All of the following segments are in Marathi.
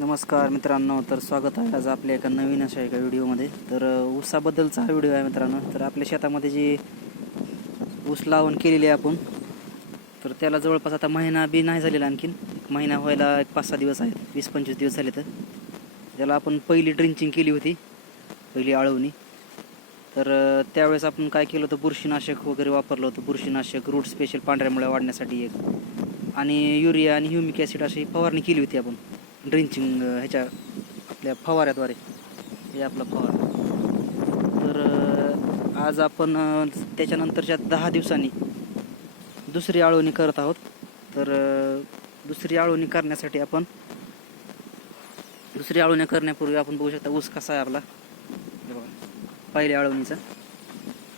नमस्कार मित्रांनो, तर स्वागत आहे आज आपल्या एका नवीन अशा एका व्हिडिओमध्ये. तर ऊसाबद्दलचा हा व्हिडिओ आहे मित्रांनो. तर आपल्या शेतामध्ये जी ऊस लावण केलेली आहे आपण, तर त्याला जवळपास आता महिना बी नाही झालेला, आणखीन एक महिना व्हायला एक 5-6 दिवस आहेत, 20-25 दिवस झाले. तर त्याला आपण पहिली ड्रिंचिंग केली होती, पहिली आळवणी. तर त्यावेळेस आपण काय केलं होतं, बुरशीनाशक वगैरे वापरलं होतं. बुरशीनाशक, रूट स्पेशल पांढऱ्या मुळ्या वाढण्यासाठी एक, आणि युरिया आणि ह्युमिक ॲसिड अशी फवारणी केली होती आपण ड्रिंचिंग ह्याच्या आपल्या फवाऱ्याद्वारे. हे आपला फवारा. तर आज आपण त्याच्यानंतरच्या 10 दिवसांनी दुसरी आळवणी करत आहोत. तर दुसरी आळवणी करण्यासाठी आपण दुसरी आळवणी करण्यापूर्वी आपण बघू शकता ऊस कसा आहे आपला. हे बघा, पहिल्या आळवणीचा.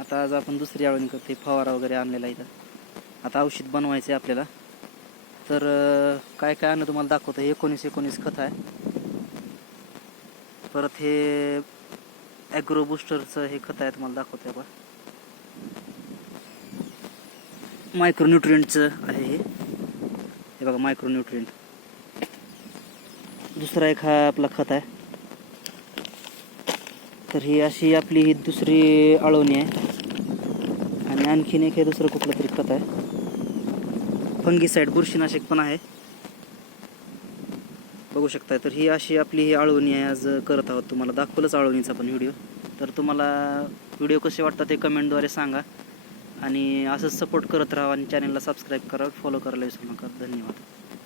आता आज आपण दुसरी आळवणी करते. फवारा वगैरे आणलेला इथं. आता औषध बनवायचं आहे आपल्याला. तर काय काय आणलं तुम्हाला दाखवतो. 19-19 खत आहे. परत हे ॲग्रो बूस्टरचं हे खत आहे, तुम्हाला दाखवतो आहे बघा. मायक्रोन्यूट्रिएंटचं आहे हे बघा, मायक्रोन्यूट्रिएंट. दुसरा एक हा आपला खत आहे. तर ही अशी आपली ही दुसरी आळवणी आहे. आणि आणखीन एक हे दुसरं कुठलं तरी खत आहे. फंगीसाईड, बुरशीनाशक पण आहे, बघू शकताय. तर ही अशी आपली ही आळवणी आहे आज करत आहोत. तुम्हाला दाखवलंच आळवणीचा पण व्हिडिओ. तर तुम्हाला व्हिडिओ कसे वाटतात ते कमेंटद्वारे सांगा, आणि असंच सपोर्ट करत राहा, आणि चॅनलला सबस्क्राईब करा, फॉलो करायला विसरू नका. धन्यवाद.